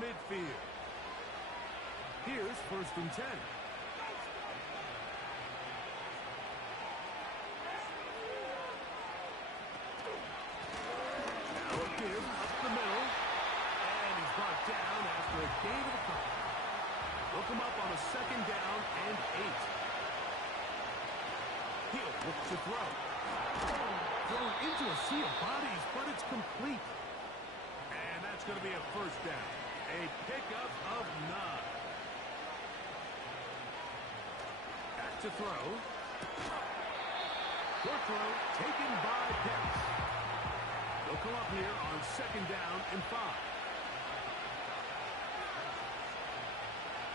midfield. Here's 1st and 10. Now a give up the middle. And he's brought down after a gain of a couple. Look him up on a 2nd down and 8. He'll look to throw. Thrown into a sea of bodies, but it's complete. And that's going to be a 1st down. A pickup of 9. Back to throw. Short throw taken by Pitts. They'll come up here on 2nd down and 5.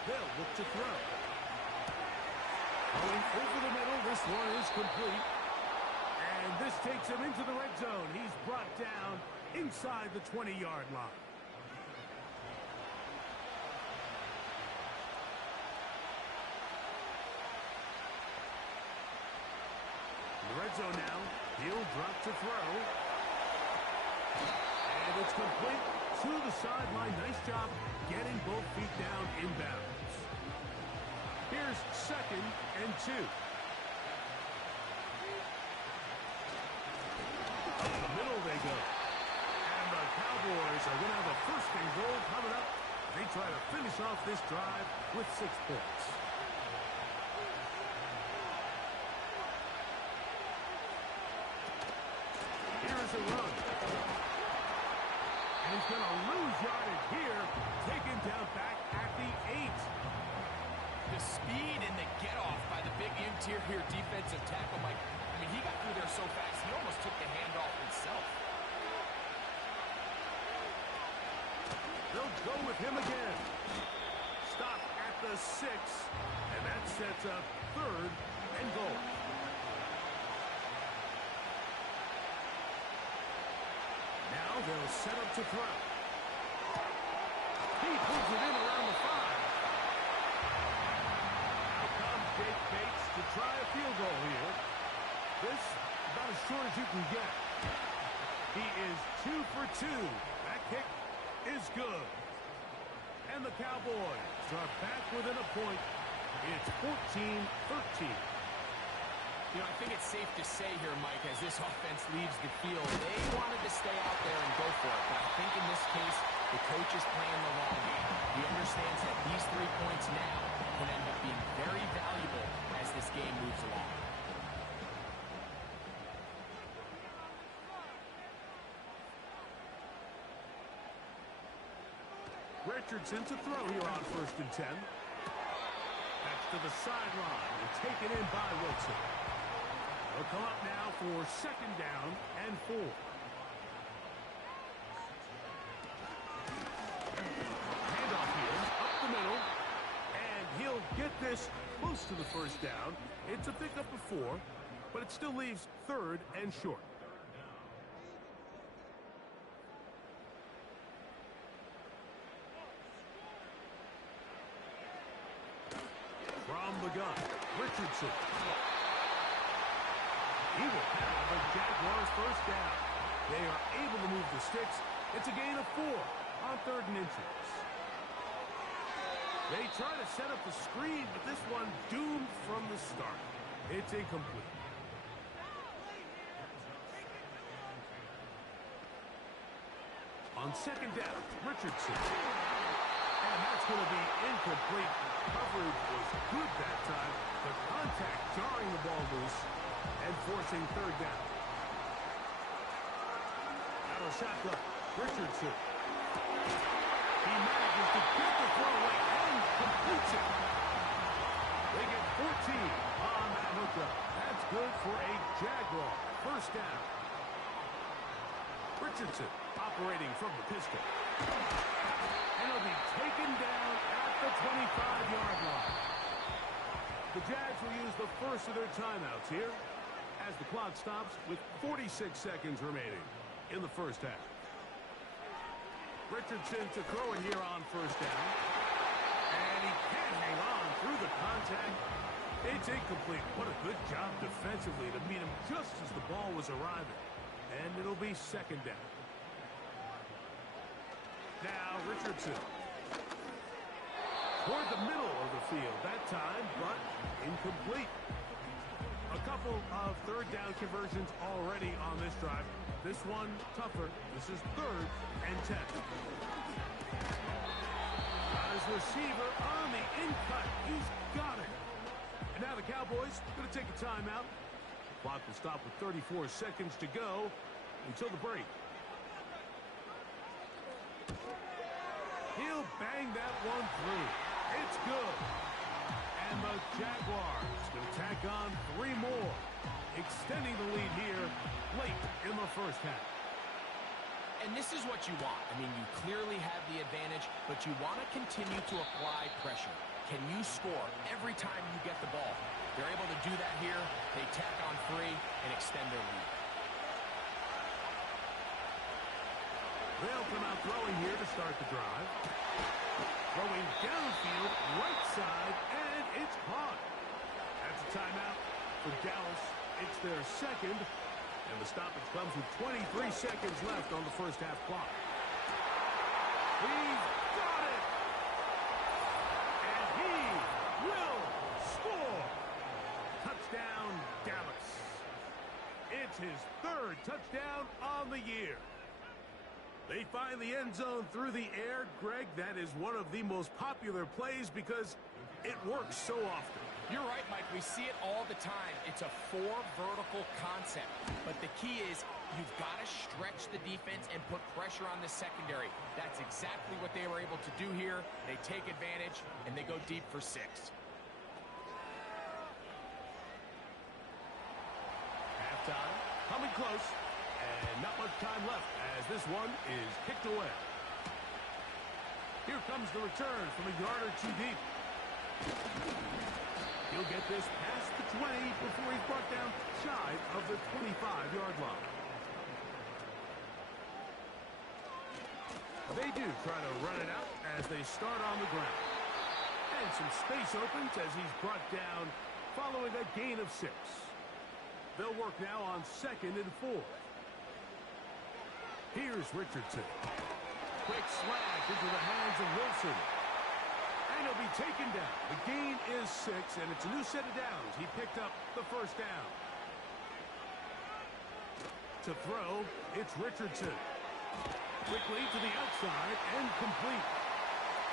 They'll look to throw. Going over the middle, this one is complete. And this takes him into the red zone. He's brought down inside the 20-yard line. In the red zone now, he'll drop to throw. And it's complete to the sideline. Nice job getting both feet down inbounds. Here's 2nd and 2. Up the middle they go. And the Cowboys are going to have a 1st and goal coming up. They try to finish off this drive with 6 points. Here's a run. And he's going to lose yardage here. Taken down back at the 8. The speed and the get-off by the big interior defensive tackle, Mike. I mean, he got through there so fast, he almost took the handoff himself. They'll go with him again. Stop at the 6. And that sets up 3rd and goal. Now they'll set up to throw. He pulls it in around the 5. Jake Bates to try a field goal here. This about as short as you can get. He is 2 for 2. That kick is good. And the Cowboys are back within a point. It's 14-13. You know, I think it's safe to say here, Mike, as this offense leaves the field, they wanted to stay out there and go for it. But I think in this case, the coach is playing the long game. He understands that these 3 points now can end up being very valuable as this game moves along. Richardson to throw here on 1st and 10. That's to the sideline and taken in by Wilson. They'll come up now for 2nd down and 4. Handoff here, up the middle. And he'll get this close to the 1st down. It's a pickup of 4, but it still leaves 3rd and short. From the gun, Richardson. He will have the Jaguars 1st down. They are able to move the sticks. It's a gain of 4 on 3rd and inches. They try to set up the screen, but this one doomed from the start. It's incomplete. On 2nd down, Richardson. And that's going to be incomplete. Coverage was good that time. The contact jarring the ball loose and forcing 3rd down. Out of shotgun, Richardson. He manages to get the throw away and completes it. They get 14 on that hookup. That's good for a Jaguar 1st down. Richardson operating from the pistol. And he'll be taken down at the 25-yard line. The Jags will use the first of their timeouts here as the clock stops with 46 seconds remaining in the 1st half. Richardson to throw it here on 1st down. And he can't hang on through the contact. It's incomplete. What a good job defensively to meet him just as the ball was arriving. And it'll be 2nd down. Now Richardson toward the middle of the field that time, but incomplete. A couple of third down conversions already on this drive. This one tougher. This is 3rd and 10. His receiver on the in-cut. He's got it. And now the Cowboys going to take a timeout. Clock will stop with 34 seconds to go until the break. He'll bang that one through. It's good. And the Jaguars will tack on 3 more, extending the lead here late in the first half. And this is what you want. I mean, you clearly have the advantage, but you want to continue to apply pressure. Can you score every time you get the ball? They're able to do that here. They tack on 3 and extend their lead. They'll come out throwing here to start the drive. Throwing downfield, right side, and it's caught. That's a timeout for Dallas. It's their second. And the stoppage comes with 23 seconds left on the first half clock. He's got it! And he will score! Touchdown, Dallas. It's his 3rd touchdown on the year. They find the end zone through the air. Greg, that is one of the most popular plays because it works so often. You're right, Mike. We see it all the time. It's a 4 vertical concept. But the key is you've got to stretch the defense and put pressure on the secondary. That's exactly what they were able to do here. They take advantage, and they go deep for 6. Halftime coming close. And not much time left as this one is kicked away. Here comes the return from a yard or 2 deep. He'll get this past the 20 before he's brought down shy of the 25-yard line. They do try to run it out as they start on the ground. And some space opens as he's brought down following a gain of 6. They'll work now on 2nd and 4. Here's Richardson. Quick slash into the hands of Wilson. And he'll be taken down. The gain is 6, and it's a new set of downs. He picked up the first down. To throw, it's Richardson. Quickly to the outside and complete.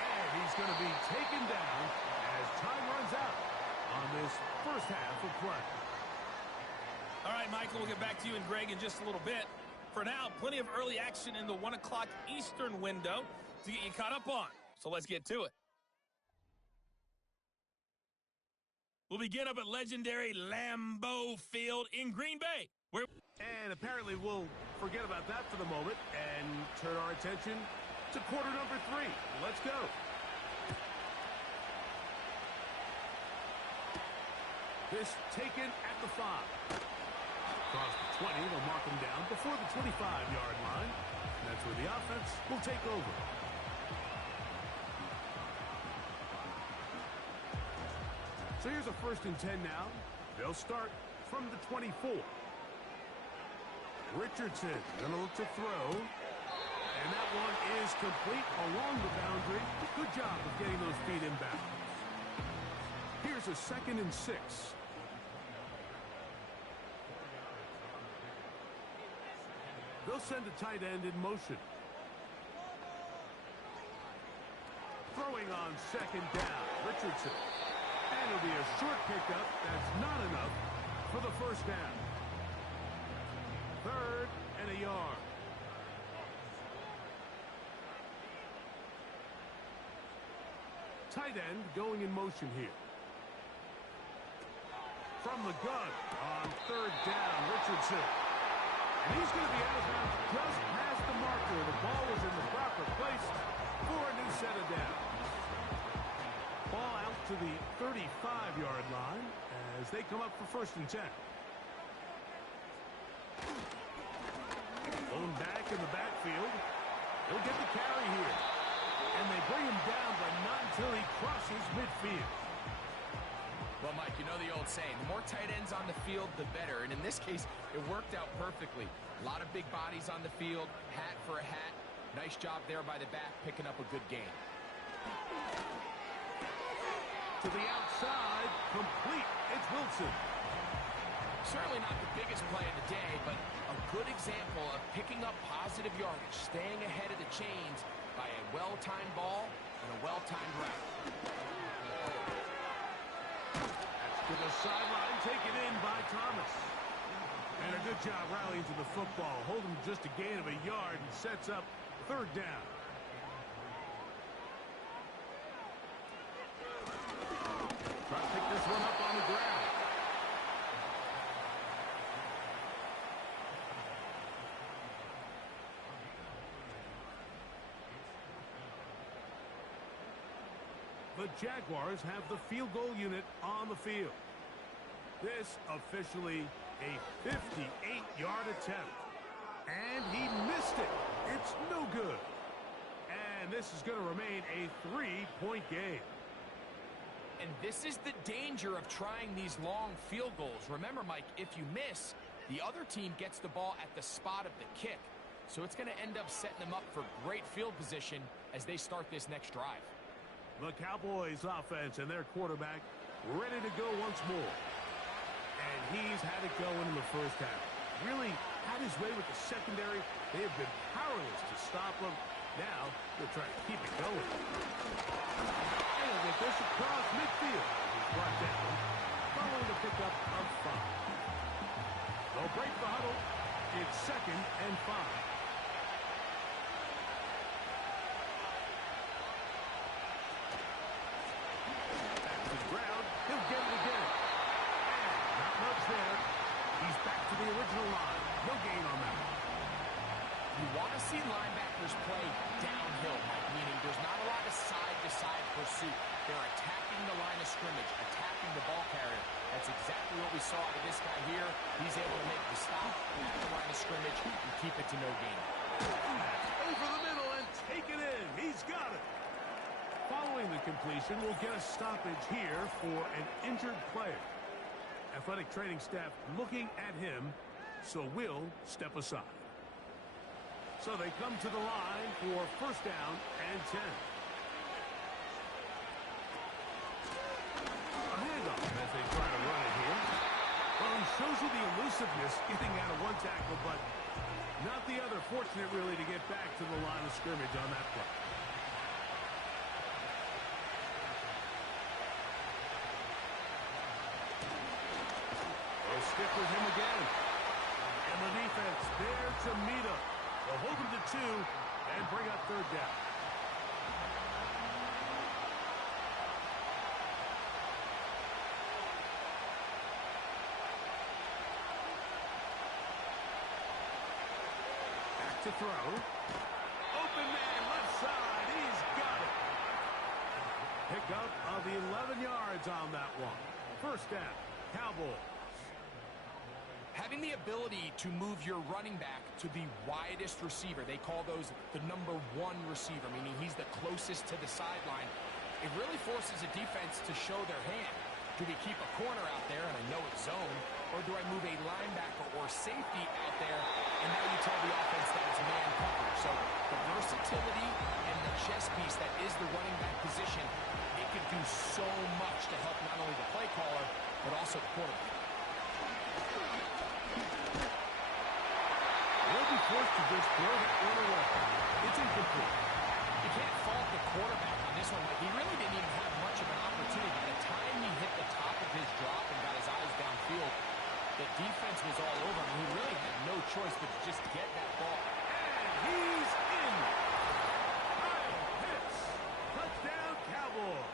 And he's going to be taken down as time runs out on this first half of play. All right, Michael, we'll get back to you and Greg in just a little bit. For now, plenty of early action in the 1 o'clock Eastern window to get you caught up on. So let's get to it. We'll begin up at legendary Lambeau Field in Green Bay. And apparently we'll forget about that for the moment and turn our attention to quarter number 3. Let's go. This taken at the 5. Across the 20, they'll mark him down before the 25-yard line. And that's where the offense will take over. So here's a 1st and 10 now. They'll start from the 24. Richardson going to look to throw. And that one is complete along the boundary. Good job of getting those feet inbounds. Here's a 2nd and 6. They'll send a tight end in motion. Throwing on 2nd down, Richardson. And it'll be a short pickup. That's not enough for the first down. 3rd and a yard. Tight end going in motion here. From the gun on 3rd down, Richardson. And he's going to be out of bounds just past the marker. The ball is in the proper place for a new set of downs. Ball out to the 35-yard line as they come up for 1st and 10. Blown back in the backfield. He'll get the carry here. And they bring him down, but not until he crosses midfield. Well, Mike, you know the old saying, the more tight ends on the field, the better. And in this case, it worked out perfectly. A lot of big bodies on the field, hat for a hat. Nice job there by the back, picking up a good gain. To the outside, complete. It's Wilson. Certainly not the biggest play of the day, but a good example of picking up positive yardage, staying ahead of the chains by a well-timed ball and a well-timed route. That's to the sideline, taken in by Thomas. And a good job rallying to the football. Holding just a gain of a yard and sets up third down. Try to pick this one up on the ground. The Jaguars have the field goal unit on the field. This officially a 58-yard attempt. And he missed it. It's no good. And this is going to remain a 3-point game. And this is the danger of trying these long field goals. Remember, Mike, if you miss, the other team gets the ball at the spot of the kick. So it's going to end up setting them up for great field position as they start this next drive. The Cowboys offense and their quarterback ready to go once more. And he's had it going in the first half. Really had his way with the secondary. They have been powerless to stop him. Now they're trying to keep it going. And with this across midfield, he's brought down following the pickup of 5. They'll break the huddle. It's 2nd and 5. The original line. No gain on that. You want to see linebackers play downhill, Mike, meaning there's not a lot of side-to-side pursuit. They're attacking the line of scrimmage, attacking the ball carrier. That's exactly what we saw out of this guy here. He's able to make the stop at the line of scrimmage and keep it to no gain. Over the middle and take it in. He's got it. Following the completion, we'll get a stoppage here for an injured player. Athletic training staff looking at him, so we'll step aside. So they come to the line for first down and 10. A handoff as they try to run it here. Well, he shows you the elusiveness getting out of one tackle, but not the other. Fortunate, really, to get back to the line of scrimmage on that play. Stick with him again. And the defense there to meet him. They'll hold him to 2 and bring up third down. Back to throw. Open man, left side. He's got it. Pickup of 11 yards on that one. First down, Cowboys. Having the ability to move your running back to the widest receiver, they call those the number 1 receiver, meaning he's the closest to the sideline. It really forces a defense to show their hand. Do we keep a corner out there, and I know it's zone, or do I move a linebacker or safety out there, and now you tell the offense that it's man coverage. So the versatility and the chess piece that is the running back position, it can do so much to help not only the play caller, but also the quarterback. They'll be forced to just throw that one away. It's incomplete. You can't fault the quarterback on this one. Like, he really didn't even have much of an opportunity. By the time he hit the top of his drop and got his eyes downfield, the defense was all over him. He really had no choice but to just get that ball. And he's in. Kyle Pitts. Touchdown, Cowboys.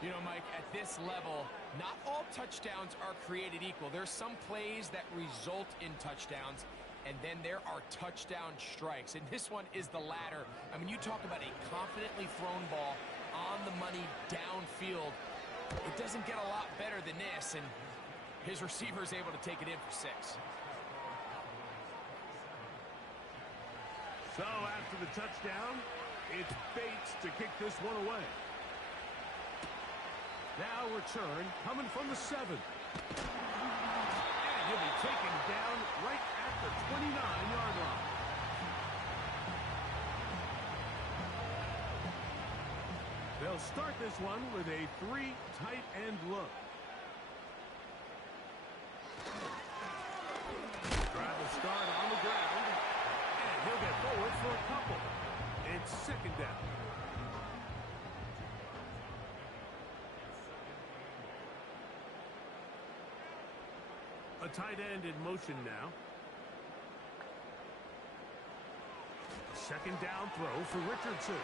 You know, Mike, at this level, not all touchdowns are created equal. There's some plays that result in touchdowns, and then there are touchdown strikes. And this one is the latter. I mean, you talk about a confidently thrown ball on the money downfield. It doesn't get a lot better than this, and his receiver is able to take it in for 6. So after the touchdown, it's Bates to kick this one away. Now return coming from the 7. And he'll be taken down right at the 29-yard line. They'll They'll start this one with a 3 tight end look. Drive the start on the ground. And he'll get forward for a couple. It's second down. A tight end in motion now. Second down throw for Richardson.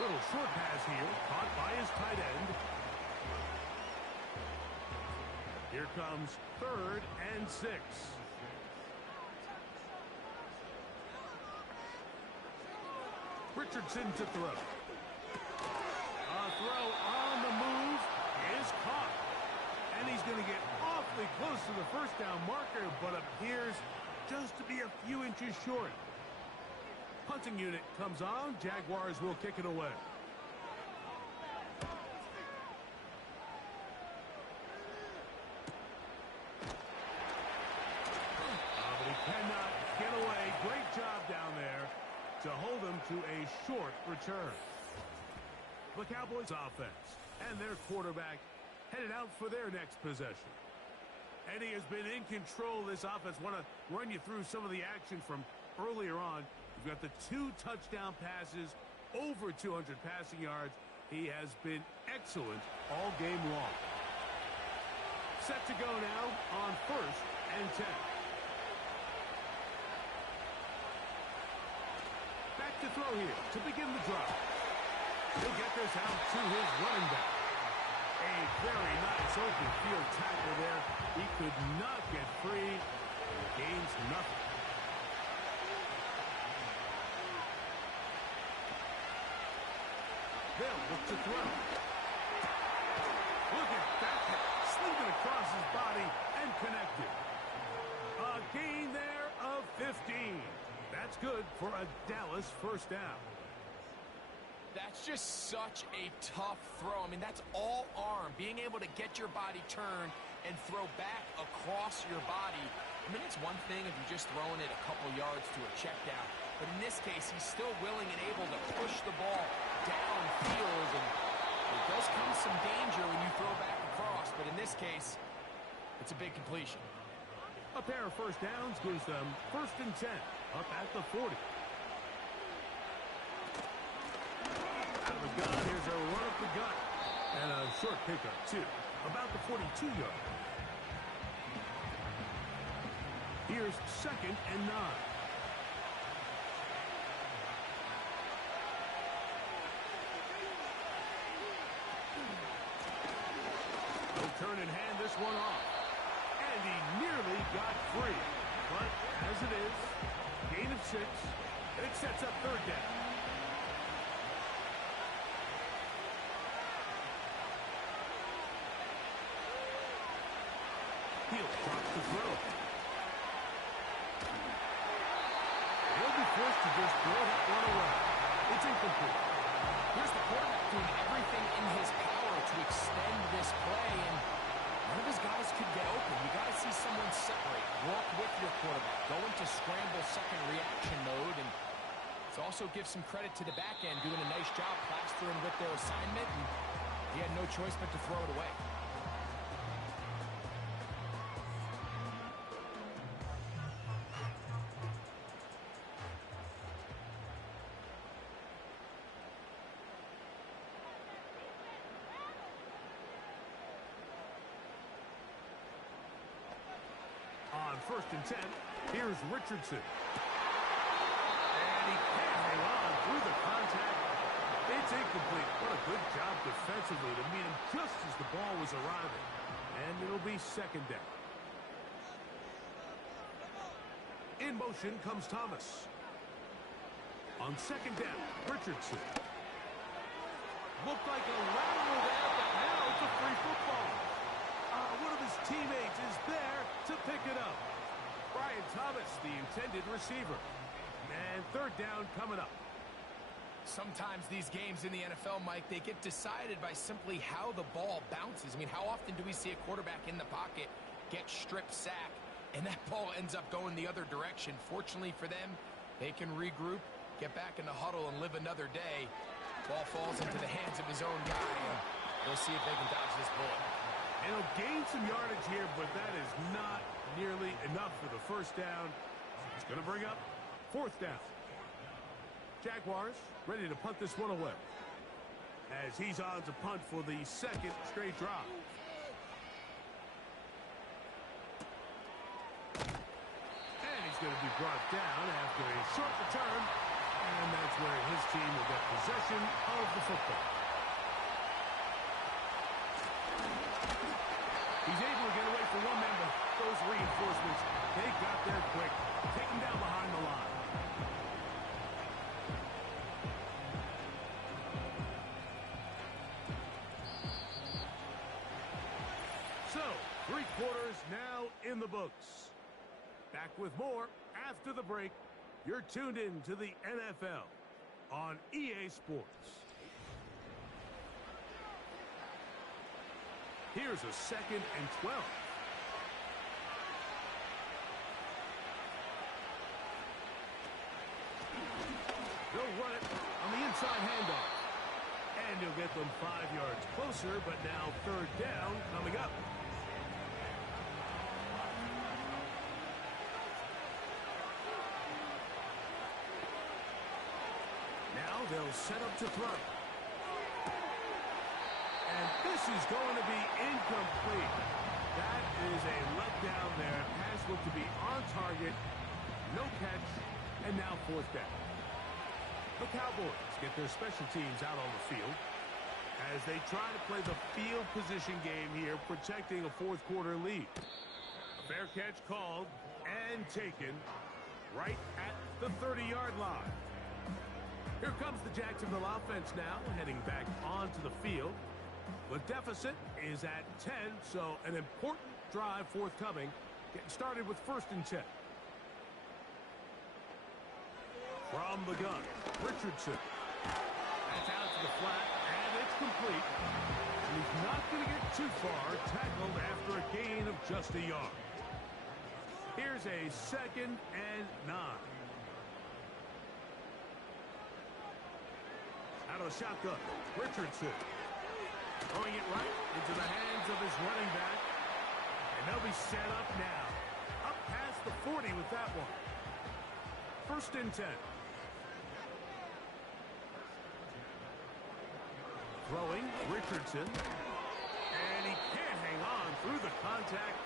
Little short pass here, caught by his tight end. Here comes 3rd and 6. Richardson to throw. A throw on the move is caught. And he's going to get awfully close to the first down marker, but appears just to be a few inches short. Punting unit comes on. Jaguars will kick it away. But he cannot get away. Great job down there to hold him to a short return. The Cowboys offense and their quarterback headed out for their next possession. And he has been in control of this offense. Want to run you through some of the action from earlier on. You've got the 2 touchdown passes, over 200 passing yards. He has been excellent all game long. Set to go now on 1st and 10. Back to throw here to begin the drive. He'll get this out to his running back. A very nice open field tackle there. He could not get free. Gains nothing. They'll look to throw. Look at that. Slinging across his body and connected. A gain there of 15. That's good for a Dallas first down. That's just such a tough throw. I mean, that's all arm. Being able to get your body turned and throw back across your body. I mean, it's one thing if you're just throwing it a couple yards to a check down. But in this case, he's still willing and able to push the ball downfield. And there does come some danger when you throw back across. But in this case, it's a big completion. A pair of first downs gives them 1st and 10 up at the 40. Out of the gun, here's a run up the gut. And a short pickup, too. About the 42-yard. Here's 2nd and 9. He'll turn and hand this one off. And he nearly got free. But as it is, gain of 6. And it sets up 3rd down. He'll drop the throw. He'll be forced to just throw that one away. It's incomplete. Here's the quarterback doing everything in his power to extend this play, and none of his guys could get open. You got to see someone separate, work with your quarterback, go into scramble second reaction mode, and it also gives some credit to the back end doing a nice job plastering with their assignment, and he had no choice but to throw it away. On 1st and 10, here's Richardson. And he can't hang on through the contact. It's incomplete. What a good job defensively to meet him just as the ball was arriving. And it'll be 2nd down. In motion comes Thomas. On 2nd down, Richardson. Looked like a lateral there, but now it's a free football. One of his teammates is there to pick it up. Brian Thomas, the intended receiver. And 3rd down coming up. Sometimes these games in the NFL, Mike, they get decided by simply how the ball bounces. I mean, how often do we see a quarterback in the pocket get strip sack, and that ball ends up going the other direction? Fortunately for them, they can regroup, get back in the huddle, and live another day. Ball falls into the hands of his own guy. We'll see if they can dodge this bullet. And he'll gain some yardage here, but that is not nearly enough for the first down. It's going to bring up fourth down. Jaguars ready to punt this one away, as he's on to punt for the second straight drive. And he's going to be brought down after a short return, and that's where his team will get possession of the football. He's able to get away from one man, but those reinforcements, they got there quick. Take him down behind the line. So, 3 quarters now in the books. Back with more after the break. You're tuned in to the NFL on EA Sports. Here's a 2nd and 12. They'll run it on the inside handoff. And he'll get them 5 yards closer, but now 3rd down coming up. Now they'll set up to throw. And this is going to be incomplete. That is a letdown there. Pass looked to be on target. No catch. And now 4th down. The Cowboys get their special teams out on the field as they try to play the field position game here, protecting a 4th quarter lead. A fair catch called and taken right at the 30-yard line. Here comes the Jacksonville offense now, heading back onto the field. The deficit is at 10, so an important drive forthcoming. Getting started with 1st and 10. From the gun, Richardson. That's out to the flat, and it's complete. He's not going to get too far, tackled after a gain of just a yard. Here's a 2nd and 9. Out of the shotgun, Richardson. Throwing it right into the hands of his running back. And they'll be set up now. Up past the 40 with that one. 1st and 10. Throwing, Richardson. And he can't hang on through the contact.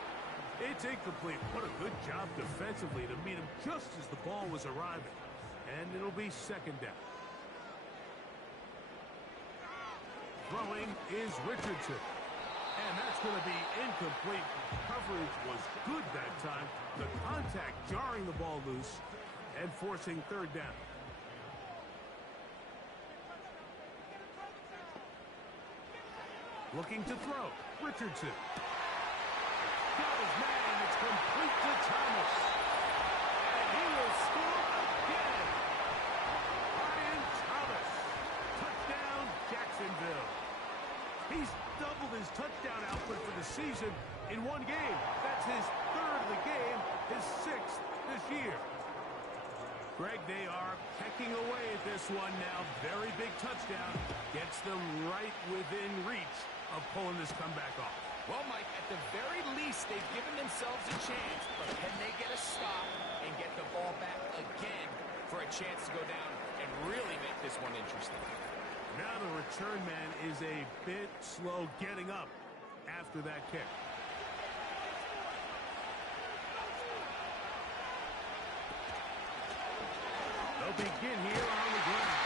It's incomplete. What a good job defensively to meet him just as the ball was arriving. And it'll be 2nd down. Throwing is Richardson. And that's going to be incomplete. Coverage was good that time. The contact jarring the ball loose and forcing 3rd down. Looking to throw. Richardson. Got his man. It's complete to Thomas. And he will score again. Brian Thomas. Touchdown, Jacksonville. He's doubled his touchdown output for the season in one game. That's his 3rd of the game, his 6th this year. Greg, they are pecking away at this one now. Very big touchdown. Gets them right within reach of pulling this comeback off. Well, Mike, at the very least, they've given themselves a chance, but can they get a stop and get the ball back again for a chance to go down and really make this one interesting? Now the return man is a bit slow getting up after that kick. They'll begin here on the ground.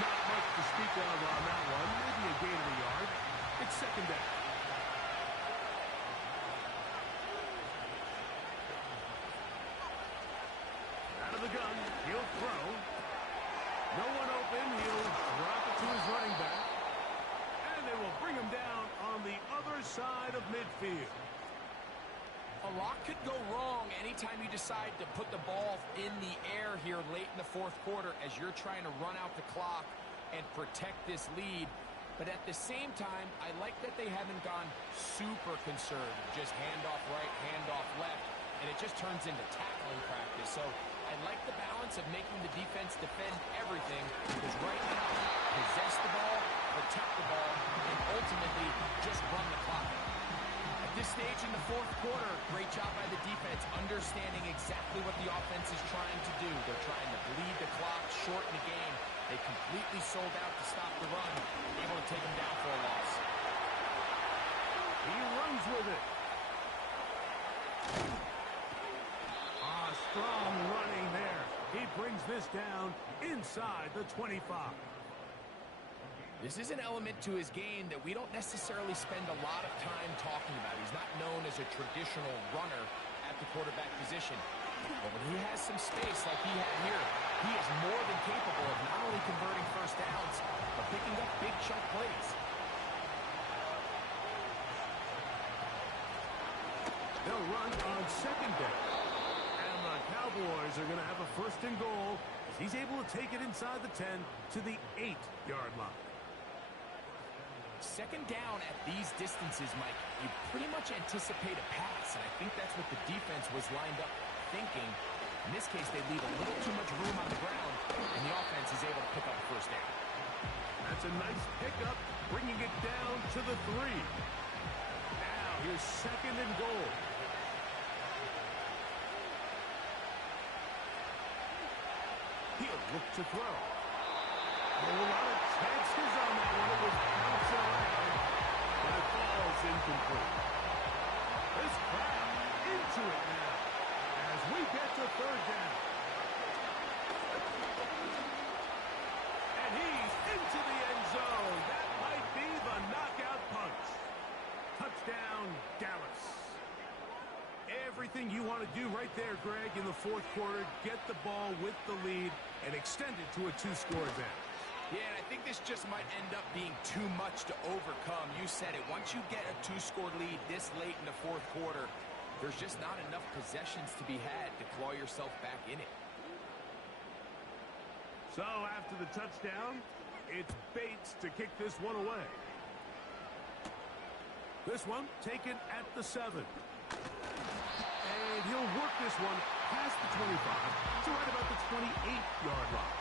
Not much to speak of on that one. Maybe a gain of a yard. It's 2nd down. Out of the gun. He'll throw. No one open. He'll drop it to his running back. And they will bring him down on the other side of midfield. A lot could go wrong anytime you decide to put the ball in the air here late in the 4th quarter as you're trying to run out the clock and protect this lead. But at the same time, I like that they haven't gone super conservative. Just handoff right, handoff left, and it just turns into tackling practice. So I like the balance of making the defense defend everything, because right now, fourth quarter, great job by the defense, understanding exactly what the offense is trying to do. They're trying to bleed the clock, shorten the game. They completely sold out to stop the run, able to take them down for a loss. He runs with it. Strong running there. He brings this down inside the 25. This is an element to his game that we don't necessarily spend a lot of time talking about. He's not known as a traditional runner at the quarterback position. But when he has some space like he had here, he is more than capable of not only converting first downs, but picking up big chunk plays. They'll run on second down. And the Cowboys are going to have a first and goal as he's able to take it inside the 10 to the 8-yard line. Second down at these distances, Mike, you pretty much anticipate a pass, and I think that's what the defense was lined up thinking. In this case, they leave a little too much room on the ground, and the offense is able to pick up a first down. That's a nice pickup, bringing it down to the 3. Now here's second and goal. He'll look to throw. A lot of chances on that one. It was bouncing around, and it falls incomplete. This crowd into it now as we get to third down. And he's into the end zone. That might be the knockout punch. Touchdown, Dallas. Everything you want to do right there, Greg, in the fourth quarter. Get the ball with the lead and extend it to a 2-score advantage. Yeah, and I think this just might end up being too much to overcome. You said it. Once you get a 2-score lead this late in the fourth quarter, there's just not enough possessions to be had to claw yourself back in it. So after the touchdown, it's Bates to kick this one away. This one taken at the 7. And he'll work this one past the 25 to right about the 28-yard line.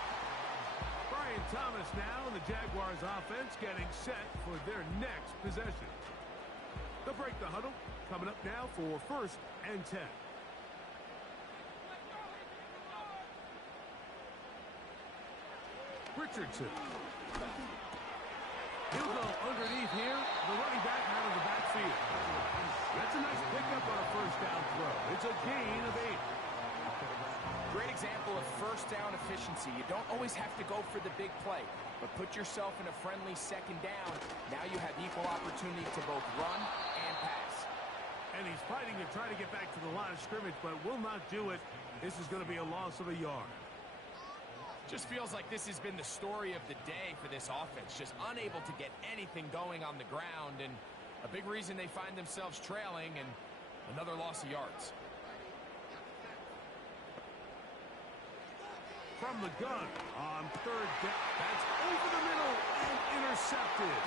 Brian Thomas now and the Jaguars offense getting set for their next possession. They'll break the huddle. Coming up now for first and 10. Richardson. He'll go underneath here. The running back out of the backfield. That's a nice pickup on a first down throw. It's a gain of 8. Great example of first down efficiency. You don't always have to go for the big play, but put yourself in a friendly second down. Now you have equal opportunity to both run and pass. And he's fighting to try to get back to the line of scrimmage, but will not do it. This is going to be a loss of a yard. Just feels like this has been the story of the day for this offense. Just unable to get anything going on the ground, and a big reason they find themselves trailing, and another loss of yards. From the gun on third down. That's over the middle and intercepted.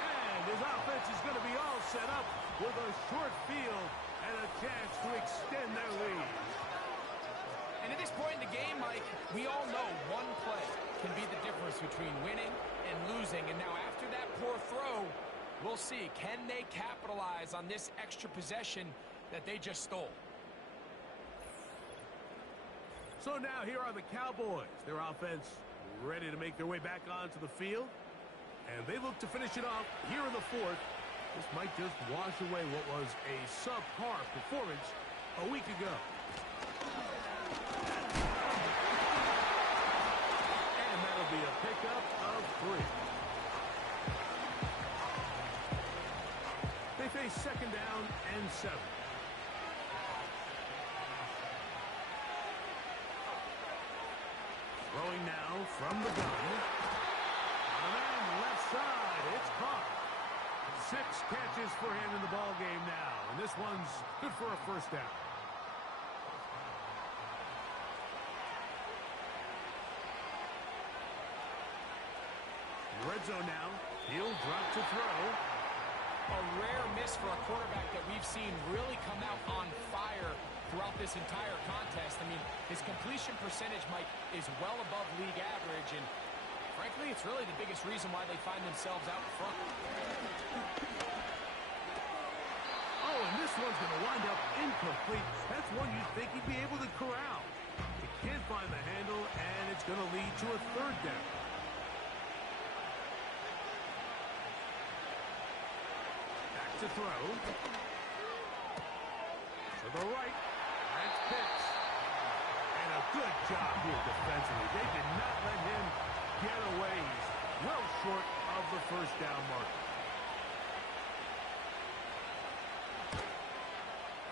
And his offense is going to be all set up with a short field and a chance to extend their lead. And at this point in the game, Mike, we all know one play can be the difference between winning and losing. And now after that poor throw, we'll see. Can they capitalize on this extra possession that they just stole? So now here are the Cowboys. Their offense ready to make their way back onto the field. And they look to finish it off here in the fourth. This might just wash away what was a subpar performance a week ago. And that'll be a pickup of 3. They face second down and 7. Throwing now from the gun. And left side, it's caught. 6 catches for him in the ball game now. And this one's good for a first down. Red zone now. He'll drop to throw. A rare miss for a quarterback that we've seen really come out on fire throughout this entire contest. I mean, his completion percentage, Mike, is well above league average, and frankly, it's really the biggest reason why they find themselves out in front. Oh, and this one's going to wind up incomplete. That's one you'd think he'd be able to corral. He can't find the handle, and it's going to lead to a third down. Back to throw. To the right. That's Pitts. And a good job here defensively. They did not let him get away. He's well short of the first down mark.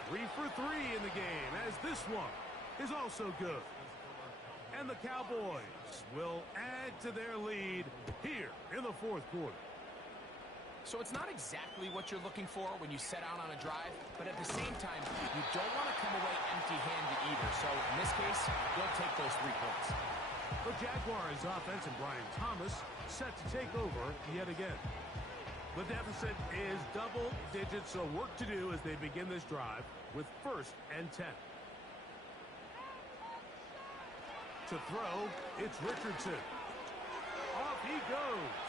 3 for 3 in the game, as this one is also good. And the Cowboys will add to their lead here in the fourth quarter. So it's not exactly what you're looking for when you set out on a drive, but at the same time, you don't want to come away empty-handed either. So in this case, they'll take those 3 points. The Jaguars offense and Brian Thomas set to take over yet again. The deficit is double digits, so work to do as they begin this drive with 1st and 10. To throw, it's Richardson. Off he goes.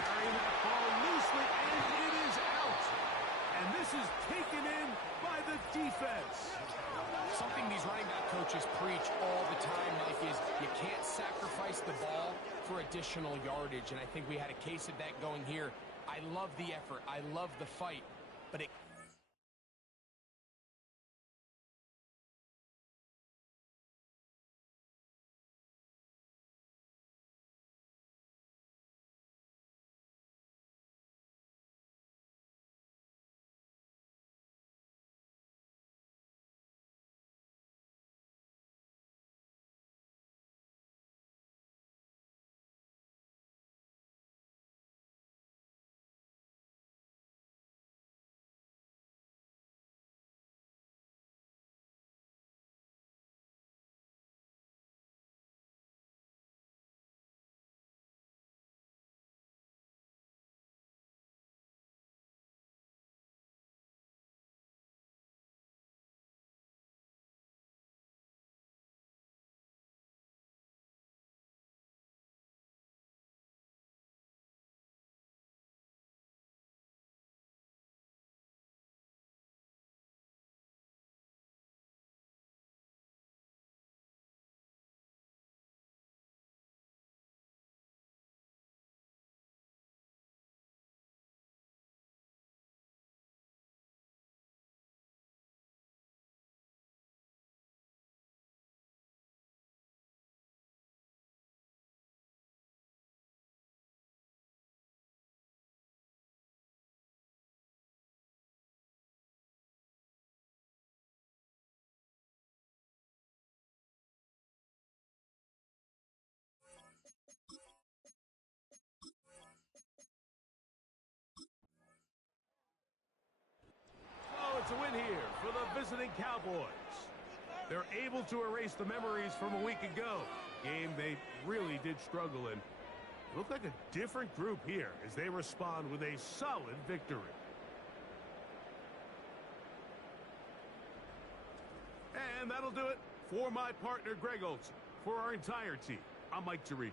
Carrying that ball loosely, and it is out. And this is taken in by the defense. Something these running back coaches preach all the time, Mike, is you can't sacrifice the ball for additional yardage, and I think we had a case of that going here. I love the effort. I love the fight, but it... It's a win here for the visiting Cowboys. They're able to erase the memories from a week ago. Game they really did struggle in. Look like a different group here as they respond with a solid victory. And that'll do it for my partner, Greg Olson. For our entire team, I'm Mike Tirico.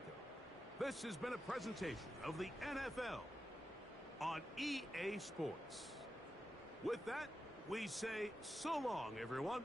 This has been a presentation of the NFL on EA Sports. With that, we say so long, everyone.